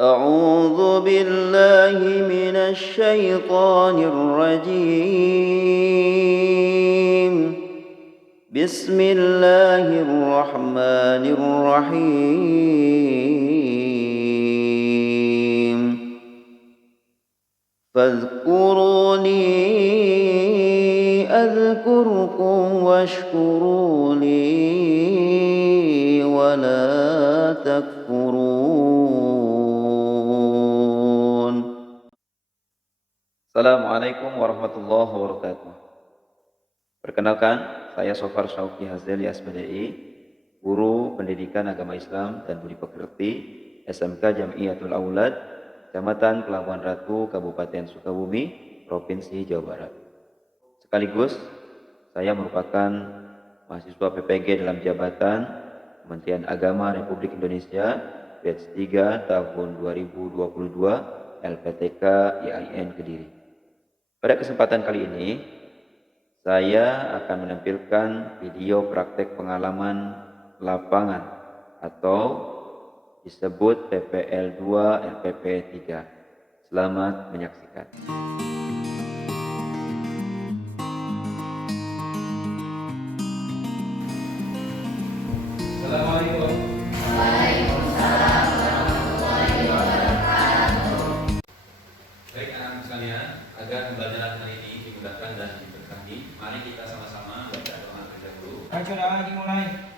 أعوذ بالله من الشيطان الرجيم. بسم الله الرحمن الرحيم. فاذكروني أذكركم واشكروا لي ولا تكفرون. Assalamualaikum warahmatullahi wabarakatuh. Perkenalkan, saya Sofar Syauki Hazeli SPDI, Guru Pendidikan Agama Islam dan Budi Pekerti, SMK Jamiatul Aulad, Kecamatan Pelabuhan Ratu, Kabupaten Sukabumi, Provinsi Jawa Barat. Sekaligus, saya merupakan mahasiswa PPG dalam jabatan Kementerian Agama Republik Indonesia, batch 3 tahun 2022, LPTK IAIN Kediri. Pada kesempatan kali ini, saya akan menampilkan video praktek pengalaman lapangan atau disebut PPL 2 LPP 3. Selamat menyaksikan. Assalamualaikum. Waalaikumsalam warahmatullahi wabarakatuh. Baik anak-anak sekalian, agar pembelajaran hari ini dimudahkan dan diberkahi, mari kita sama-sama baca doa terlebih dahulu. Ayo doa dimulai.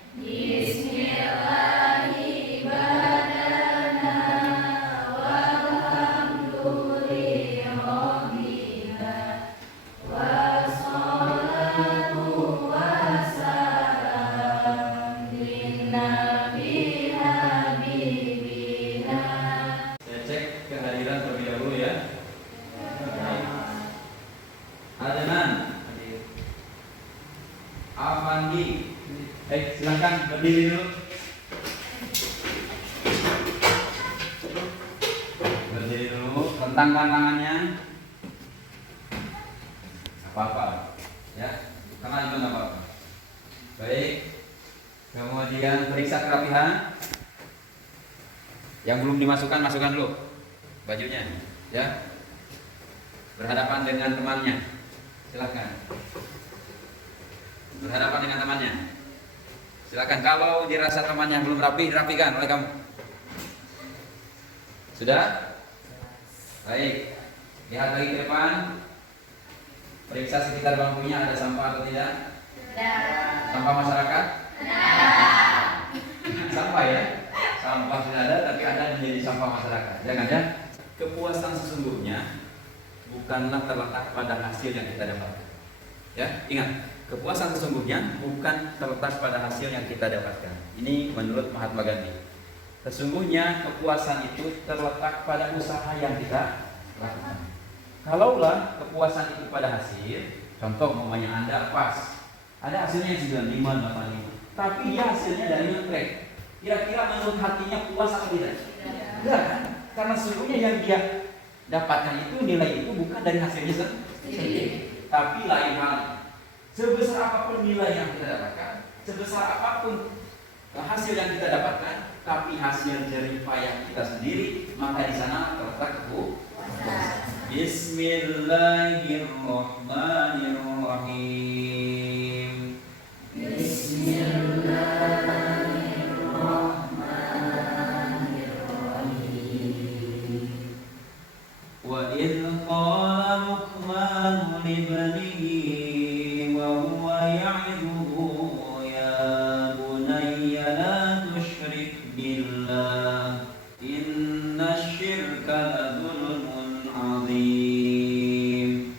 Saya cek kehadiran terlebih dahulu ya. Adnan, Avandi, silakan berdiri dulu. Berdiri dulu, rentangkan tangannya. Apa-apa, ya, karena itu nggak apa-apa. Baik, kemudian periksa kerapihan. Yang belum dimasukkan, masukkan dulu bajunya, ya. Berhadapan dengan temannya, silakan. Berhadapan dengan temannya, silakan. Kalau dirasa temannya belum rapi, dirapikan oleh kamu. Sudah? Baik. Lihat lagi ke depan. Periksa sekitar bangkunya ada sampah atau tidak? Sampah masyarakat? Sampah ya? Sampah sudah ada, tapi ada menjadi sampah masyarakat. Jangan ya? Kepuasan sesungguhnya bukanlah terletak pada hasil yang kita dapatkan. Ya, ingat, kepuasan sesungguhnya bukan terletak pada hasil yang kita dapatkan. Ini menurut Mahatma Gandhi. Sesungguhnya kepuasan itu terletak pada usaha yang kita lakukan. Kalaulah kepuasan itu pada hasil, contoh umpamanya Anda pas, ada hasilnya 95, 85, tapi dia hasilnya dari ngetrek. Kira-kira menurut hatinya puas atau tidak? Tidak kan? Karena sesungguhnya yang dia dapatkan itu, nilai itu bukan dari hasilnya sendiri, tapi lain hal. Sebesar apapun nilai yang kita dapatkan, sebesar apapun hasil yang kita dapatkan, tapi hasil jerih payah kita sendiri, maka di sana terletak kepuasan. Bismillahirrahmanirrahim. Wa idh qala Luqman libnihi wa huwa ya'idhuhu ya bunayya la tusyrik billah inna syirka la dhulmun 'adzim.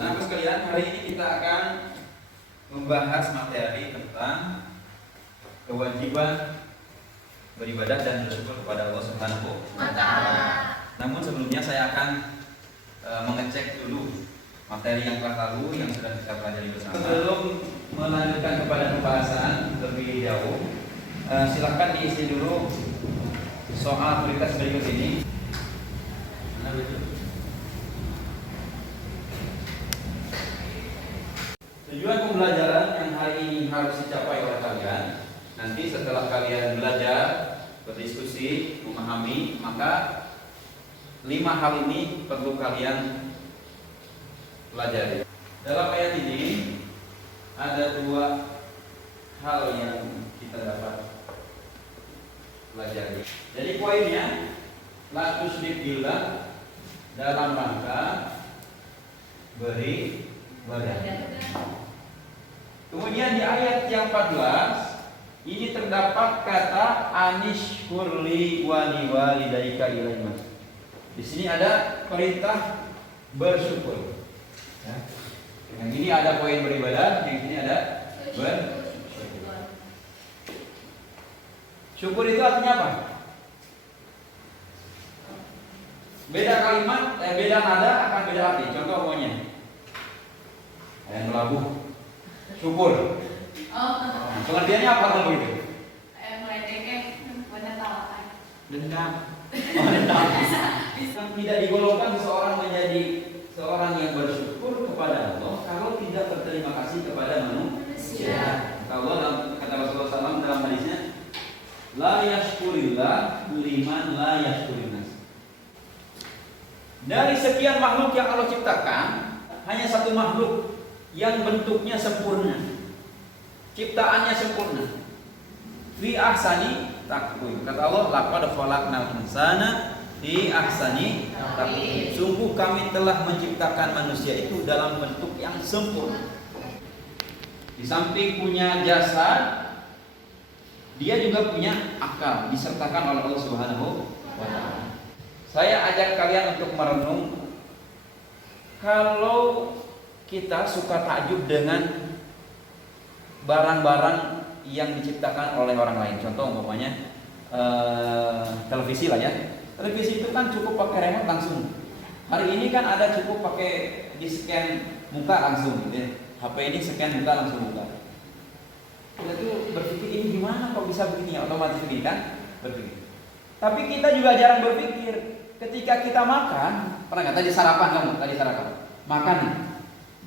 Nah, sekalian, hari ini kita akan membahas materi tentang kewajiban beribadah dan bersyukur kepada Allah Subhanahu wa Ta'ala. Namun sebelumnya saya akan mengecek dulu materi yang telah lalu yang sudah kita pelajari bersama. Sebelum melanjutkan kepada pembahasan lebih jauh, silakan diisi dulu soal prioritas berikut ini. Tujuan pembelajaran yang hari ini harus dicapai oleh kalian setelah kalian belajar, berdiskusi, memahami, maka 5 hal ini perlu kalian pelajari. Dalam ayat ini ada 2 hal yang kita dapat pelajari. Jadi poinnya, la tusyrik billah dalam rangka beri badan. Kemudian di ayat yang 14 ini terdapat kata anishkurli wali walidayka ilaihima. Di sini ada perintah bersyukur. Ya. Yang ini ada poin beribadah, yang ini ada bersyukur. Syukur itu artinya apa? Beda kalimat, beda nada akan beda arti. Contoh maunya, melabuh, syukur. Pengertiannya apa kalau begitu? Dendam. Tidak digolongkan seseorang menjadi seorang yang bersyukur kepada Allah kalau tidak berterima kasih kepada manusia. Kalau kata Rasulullah SAW dalam hadisnya, la yashkurillah liman la yashkurinnas. Dari sekian makhluk yang Allah ciptakan, hanya satu makhluk yang bentuknya sempurna, ciptaannya sempurna. Fi ahsani taqwim. Kata Allah, laqad khalaqnal insana fi ahsani taqwim. Sungguh kami telah menciptakan manusia itu dalam bentuk yang sempurna. Di samping punya jasad, dia juga punya akal, disertakan oleh Allah Subhanahu wa taala. Saya ajak kalian untuk merenung, kalau kita suka takjub dengan barang-barang yang diciptakan oleh orang lain. Contoh umpamanya televisi lah ya. Televisi itu kan cukup pakai remote langsung. Hari ini kan ada cukup pakai di scan muka langsung gitu ya. HP ini scan muka langsung buka. Kita tuh berpikir ini gimana kok bisa begini ya, otomatis begini kan? Berpikir. Tapi kita juga jarang berpikir. Ketika kita makan, pernah nggak tadi sarapan kamu? Tadi sarapan, makan.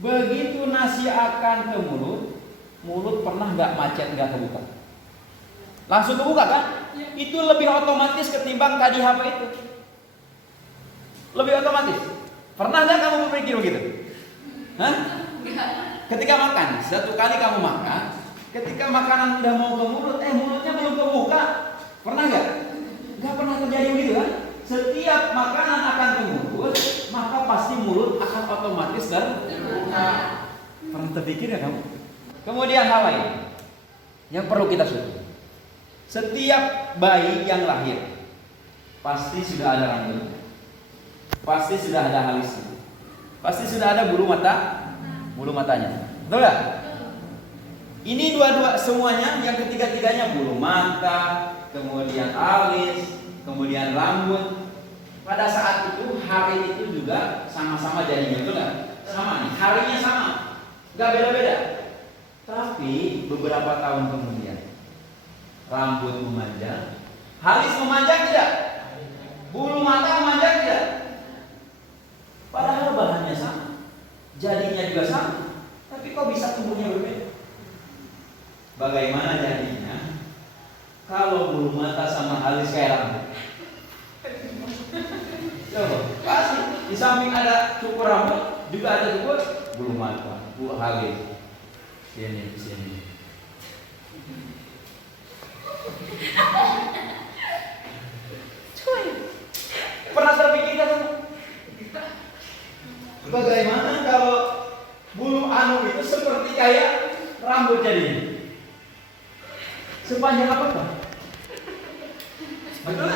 Begitu nasi akan ke mulut, mulut pernah nggak macet, nggak kebuka? Langsung kebuka kan? Itu lebih otomatis ketimbang tadi HP itu. Lebih otomatis. Pernah nggak kamu berpikir begitu? Hah? Ketika makan, satu kali kamu makan, ketika makanan udah mau ke mulut, mulutnya belum kebuka. Pernah nggak? Nggak pernah terjadi begitu kan? Setiap makanan akan ke mulut, maka pasti mulut akan otomatis terbuka. Pernah terpikir ya kamu? Kemudian hal lain yang perlu kita syukuri. Setiap bayi yang lahir pasti sudah ada rambut, pasti sudah ada alisnya, pasti sudah ada bulu matanya. Betul nggak? Ini dua-dua semuanya, yang ketiga-tiganya bulu mata, kemudian alis, kemudian rambut. Pada saat itu hari itu juga sama-sama jadinya, betul nggak? Sama nih, harinya sama, nggak beda-beda. Tapi beberapa tahun kemudian, rambut memanjang, alis memanjang tidak? Bulu mata memanjang tidak? Padahal bahannya sama, jadinya juga sama, tapi kok bisa tumbuhnya berbeda? Bagaimana jadinya kalau bulu mata sama alis kayak rambut? Coba, pasti di samping ada cukur rambut juga ada cukur bulu mata, bulu alis. Sini. Pernah terpikir kan? Bagaimana kalau bulu anu itu seperti kayak rambut jadinya? Sepanjang apa? Betul?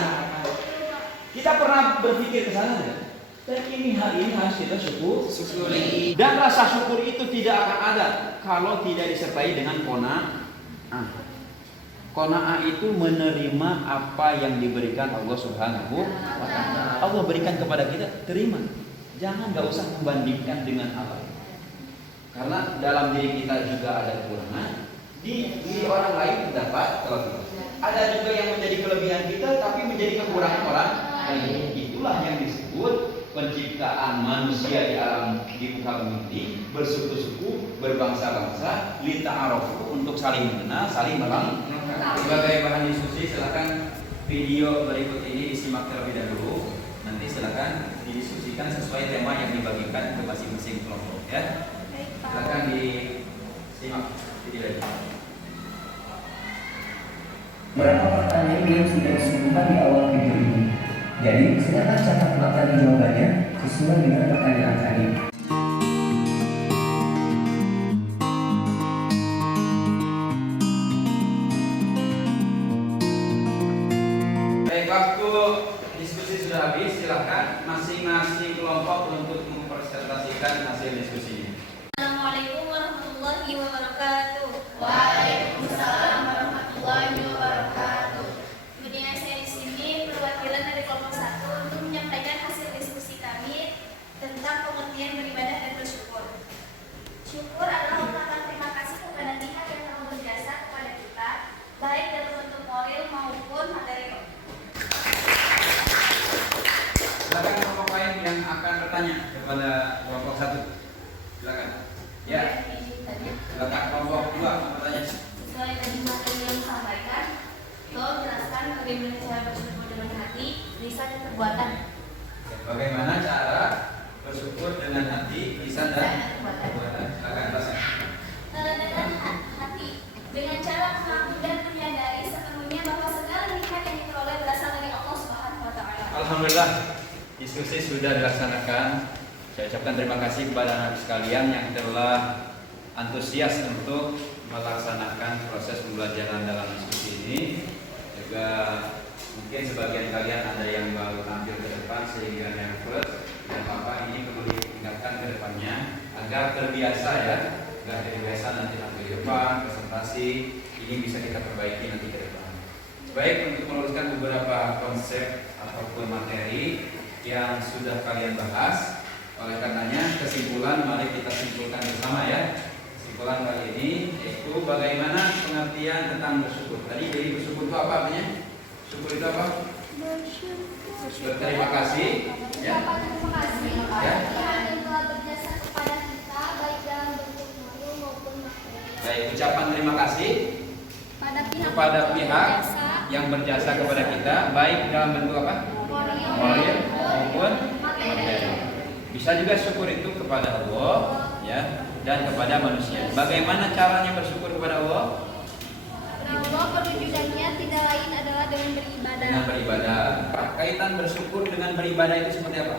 Kita pernah berpikir ke sana tidak? Dan hal ini harus kita syukuri. Dan rasa syukur itu tidak akan ada kalau tidak disertai dengan qanaah. Qanaah itu menerima apa yang diberikan Allah Subhanahu wa taala. Allah berikan kepada kita, terima. Jangan nggak usah membandingkan dengan Allah. Karena dalam diri kita juga ada kekurangan, di diri orang lain terdapat kelebihan. Ada juga yang menjadi kelebihan kita tapi menjadi kekurangan orang lain. Itulah yang disebut penciptaan manusia di alam di muka bumi ini, bersuku-suku, berbangsa-bangsa, lita'arofu, untuk saling mengenal, saling melengkapi. Sebagai bahan diskusi, silakan video berikut ini disimak terlebih dahulu. Nanti silakan didiskusikan sesuai tema yang dibagikan ke masing-masing kelompok ya. Silakan disimak video ini. Berapa pertanyaan yang sudah disebutkan di awal video ini? Jadi, silakan catat materi jawabannya sesuai dengan pertanyaan tadi. Baik, waktu diskusi sudah habis. Silakan masing-masing kelompok untuk mempresentasikan hasil diskusinya. Assalamualaikum warahmatullahi wabarakatuh. Waalaikumsalam warahmatullahi wabarakatuh. Kemudian saya di sini perwakilan dari kelompok 1 untuk menyampaikan hasil diskusi kami tentang pengertian beribadah dan bersyukur. Syukur adalah ungkapan terima kasih kepada pihak yang telah berjasa kepada kita, baik dalam bentuk moral maupun materi. Silakan kelompok lain yang akan bertanya kepada kelompok 1. Silakan. Ya. Silakan kelompok 2 bertanya. Sesuai tadi materi yang disampaikan, tolong jelaskan bagaimana cara bersyukur dengan hati, lisan, dan perbuatan. Bagaimana cara bersyukur dengan hati, lisan, dan perbuatan? Silakan jelaskan. Dengan hati, dengan cara mengakui dan menyadari sepenuhnya bahwa segala nikmat yang diperoleh berasal dari Allah Subhanahu wa Ta'ala. Alhamdulillah, diskusi sudah dilaksanakan. Saya ucapkan terima kasih kepada anak sekalian yang telah antusias untuk melaksanakan proses pembelajaran dalam diskusi ini. Juga mungkin sebagian kalian ada yang baru tampil ke depan sehingga nervous, dan Bapak ini perlu ditingkatkan ke depannya agar terbiasa ya, agar terbiasa nanti tampil di depan, presentasi ini bisa kita perbaiki nanti ke depan. Baik, untuk meluruskan beberapa konsep ataupun materi yang sudah kalian bahas, oleh karenanya kesimpulan mari kita simpulkan bersama ya. Kesimpulan kali ini yaitu bagaimana pengertian tentang bersyukur. Tadi jadi bersyukur itu apa artinya? Syukur itu apa? Berterima kasih ya. Terima kasih Ya. yang telah berjasa kepada kita, baik dalam bentuk moral maupun materi. Baik, ucapan terima kasih kepada pihak yang berjasa kepada kita, baik dalam bentuk apa? Moral maupun materi. Bisa juga syukur itu kepada Allah ya, dan kepada manusia. Bagaimana caranya bersyukur kepada Allah? Allah perwujudannya tidak lain adalah dengan beribadah. Dengan beribadah. Kaitan bersyukur dengan beribadah itu seperti apa?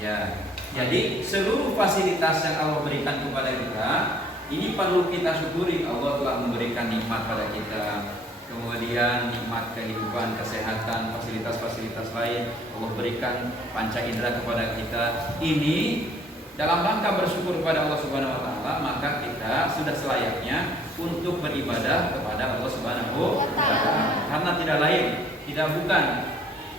Ya. Jadi seluruh fasilitas yang Allah berikan kepada kita ini perlu kita syukuri. Allah telah memberikan nikmat pada kita. Kemudian nikmat kehidupan, kesehatan, fasilitas-fasilitas lain Allah berikan panca indera kepada kita. Ini dalam rangka bersyukur kepada Allah Subhanahu wa taala, maka kita sudah selayaknya untuk beribadah kepada Allah Subhanahu wa taala. Karena tidak lain, tidak bukan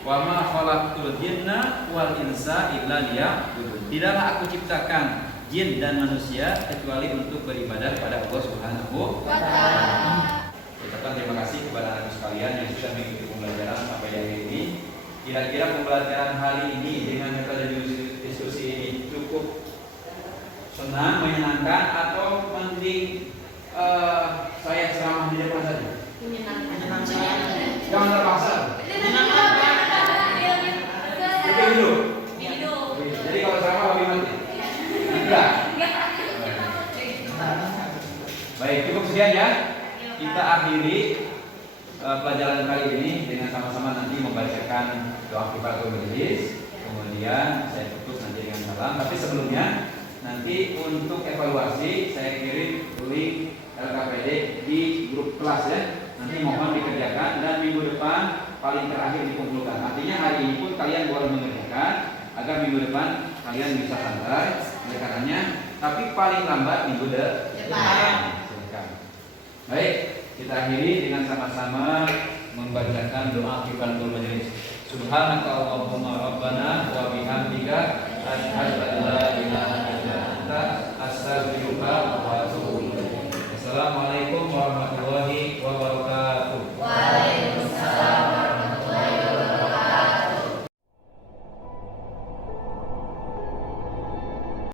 wa ma khalaqtul jinna wal insa illa liya'budun. Tidaklah aku ciptakan jin dan manusia kecuali untuk beribadah kepada Allah Subhanahu wa taala. Terima kasih kepada anak sekalian yang sudah mengikuti pembelajaran sampai hari ini. Kira-kira pembelajaran hari ini dengan metode diskusi ini cukup senang, menyenangkan, atau mending saya ceramah di depan saja? Menyenangkan. Jangan terpaksa. Lebih hidup. Jadi kalau ceramah lebih mati. Enggak. Baik, cukup sekian ya. Kita akhiri pelajaran kali ini dengan sama-sama nanti membacakan doa kifaratul majelis. Kemudian saya tutup nanti dengan salam. Tapi sebelumnya nanti untuk evaluasi saya kirim link LKPD di grup kelas ya. Nanti mohon dikerjakan dan minggu depan paling terakhir dikumpulkan. Artinya hari ini pun kalian boleh mengerjakan agar minggu depan kalian bisa santai. Oleh karenanya, tapi paling lambat minggu depan. Baik, kita akhiri dengan sama-sama membacakan doa kifaratul majelis. Subhanaka Allahumma rabbana wa bihamdika asyhadu an la ilaha